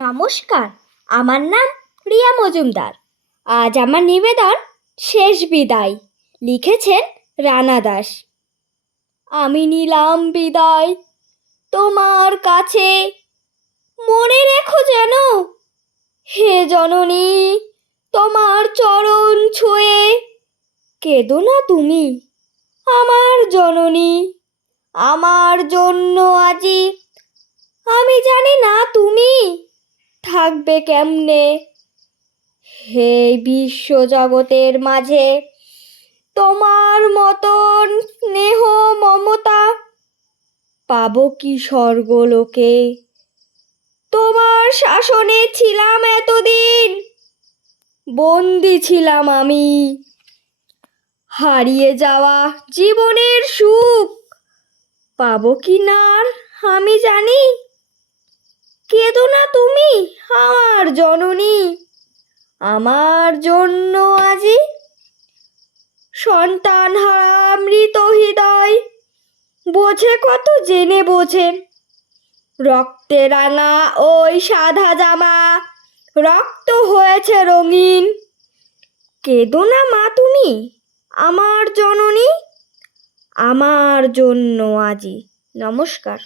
নমস্কার, আমার নাম রিয়া মজুমদার। আজ আমার নিবেদন শেষ বিদায়। লিখেছেন রানা দাস। আমি নিলাম বিদায় তোমার কাছে, মনে রেখো যেন হে জননী, তোমার চরণ ছুঁয়ে কেঁদো না তুমি আমার জননী। আমার জন্য আজি আমি জানি না তুমি থাকবে কেমনে হে বিশ্ব জগতের মাঝে। তোমার মতন স্নেহ মমতা পাবো কি স্বর্গলোকে। তোমার শাসনে ছিলাম এতদিন, বন্দি ছিলাম আমি। হারিয়ে যাওয়া জীবনের সুখ পাবো কি না আর আমি জানি। কেঁদো না তুমি আমার জননী, আমার জন্য আজি। সন্তান হারা মৃত হৃদয় বোঝে কত জেনে বোঝে। রক্তে রাঙা ওই সাদা জামা রক্ত হয়েছে রঙিন। কেঁদো না মা তুমি আমার জননী, আমার জন্য আজি। নমস্কার।